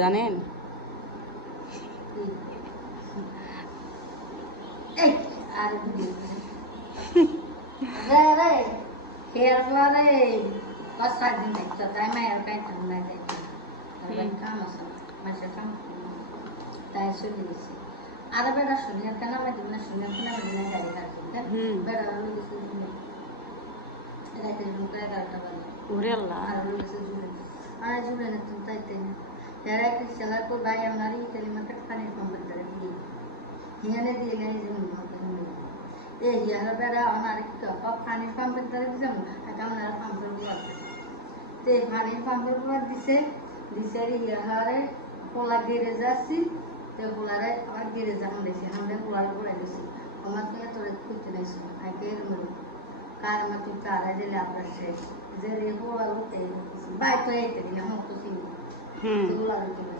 জানেন আর রে রে হেয়ারলা রে পাঁচ দিন দেখতো তাই মায়ের কাছে ঠান্ডা যাইতো কাম আছে মাসে কাম তাই চলে গেছে আর বেড়া শুনে কেন আমি দিন না শুনে কেন আমি দিন গাড়ি কাটছি বেড়া হলো গেছে রাতে রুম করে 11টা বাজে ওরে আল্লাহ আর হলো গেছে জুড়ে আর জুড়ে না তুমি তাইতে না যারা একটু সেলার করে ভাই আমার এই তেলিমাকে পানির পাম্পের দ্বারা দিয়ে হিয়ানে দিয়ে নেই যে এই হিয়ারা বেড়া আমার পানির পাম্পের দ্বারা দিছে আপনারা পাম্পের গুলো আছে তো পানির পাম্পের গুলো দিছে দিছে হিয়ারে পোলা গেড়ে যাচ্ছি তো পোলারে আবার গেড়ে যান দিয়েছে আমরা পোলারে পড়ে গেছি আমার তো তোরে খুঁজতে নিয়েছি আগে কার আমার তুই তারা দিলে আপনার শেষ যে রে পোলা লোক বাইক তো এই না আমার খুশি